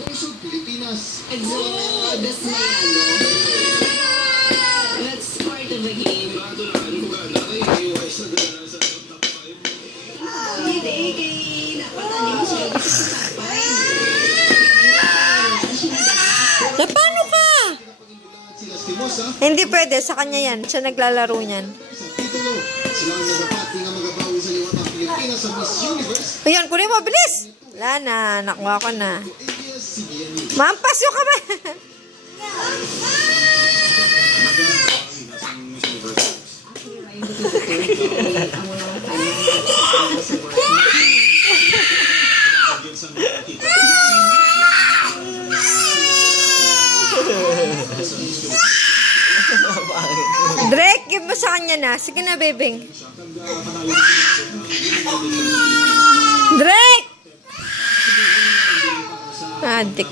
Pusod Pilipinas. Exodus na yan, no? That's part of the game. Hindi, kay napatali mo siya dito sa top 5. Na paano ka? Sila Stimosa Hindi pwede, sa kanya yan. Siya naglalaro niyan. sa titulo. Sila ang nagapati nga magabawi sa liwatang Pilipinas sa Miss Universe. Ayan, kunin mo, bilis! Wala na, nakuha ko na. ABS-CBN. Mampas yung kamay! Drake, give mo sa kanya na. Sige na, bebeng. Drake! Adik.